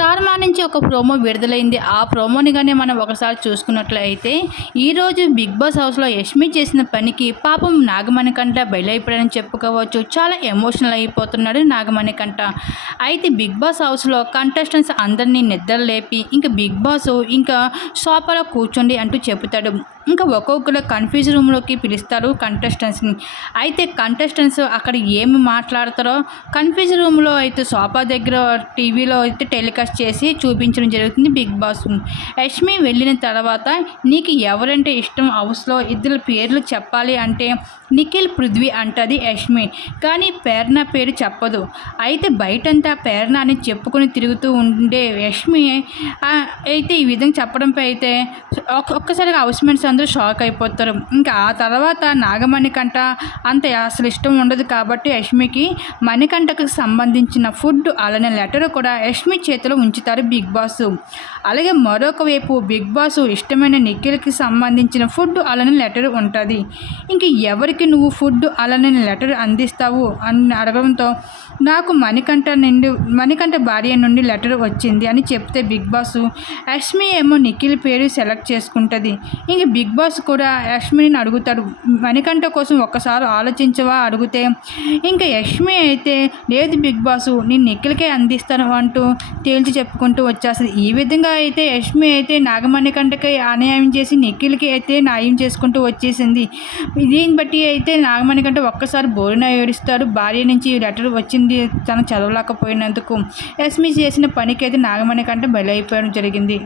Star మా నుంచి ఒక ప్రోమో విడుదలైంది. ఆ ప్రోమోని కానీ మనం ఒకసారి చూసుకున్నట్లయితే ఈరోజు బిగ్ బాస్ హౌస్లో యష్మి చేసిన పనికి పాపం నాగమణికంట బయలైపోయాడని చెప్పుకోవచ్చు. చాలా ఎమోషనల్ అయిపోతున్నాడు నాగమణికంట. అయితే బిగ్ బాస్ హౌస్లో కంటెస్టెంట్స్ అందరినీ నిద్ర లేపి ఇంకా బిగ్ బాస్ ఇంకా సోఫాలో కూర్చోండి అంటూ చెబుతాడు. ఇంకా ఒక్కొక్కరు కన్ఫ్యూజ్ రూమ్లోకి పిలుస్తారు కంటెస్టెంట్స్ని. అయితే కంటెస్టెంట్స్ అక్కడ ఏమి మాట్లాడతారో కన్ఫ్యూజ్ రూమ్లో అయితే సోఫా దగ్గర టీవీలో అయితే టెలికాస్ట్ చేసి చూపించడం జరుగుతుంది బిగ్ బాస్ యష్మి వెళ్ళిన తర్వాత నీకు ఎవరంటే ఇష్టం? హౌస్లో ఇద్దరు పేర్లు చెప్పాలి అంటే నిఖిల్ పృథ్వీ అంటది యష్మి. కానీ పేర్న పేరు చెప్పదు. అయితే బయటంతా పేర్న అని చెప్పుకొని తిరుగుతూ ఉండే యష్మి అయితే ఈ విధంగా చెప్పడంపై అయితే ఒక్కసారిగా ఒక్కసారిగా హౌస్మేట్స్ అందరూ షాక్ అయిపోతారు. ఇంకా ఆ తర్వాత నాగమణికంట అంత అసలు ఇష్టం ఉండదు కాబట్టి యష్మికి మణికంఠకు సంబంధించిన ఫుడ్ అలానే లెటర్ కూడా యష్మి చేతిలో ఉంచుతారు బిగ్ బాస్. అలాగే మరొక వైపు బిగ్ బాస్ ఇష్టమైన నిఖిల్కి సంబంధించిన ఫుడ్ అలానే లెటర్ ఉంటుంది. ఇంక ఎవరికి నువ్వు ఫుడ్ అలానే లెటర్ అందిస్తావు? అని అడగడంతో నాకు మణికంఠ నుండి మణికంఠ భార్య నుండి లెటర్ వచ్చింది అని చెప్తే బిగ్ బాస్ యష్మి ఏమో నిఖిల్ పేరు సెలెక్ట్ చేసుకుంటుంది. ఇంక బిగ్ బాస్ కూడా యష్మిని అడుగుతాడు. మణికంఠ కోసం ఒక్కసారి ఆలోచించవా? అడిగితే ఇంకా యష్మి అయితే లేదు బిగ్ బాస్ నేను నిఖిల్కే అందిస్తాను అంటూ గురించి చెప్పుకుంటూ వచ్చేస్తుంది. ఈ విధంగా అయితే యష్మి అయితే నాగమణికంఠకి అన్యాయం చేసి నిఖిల్కి అయితే న్యాయం చేసుకుంటూ వచ్చేసింది. దీన్ని బట్టి అయితే నాగమణికంఠ ఒక్కసారి బోరిన ఏడుస్తారు భార్య నుంచి లెటర్ వచ్చింది తను చదవలేకపోయినందుకు. యష్మి చేసిన పనికి అయితే నాగమణికంఠ బలైపోవడం జరిగింది.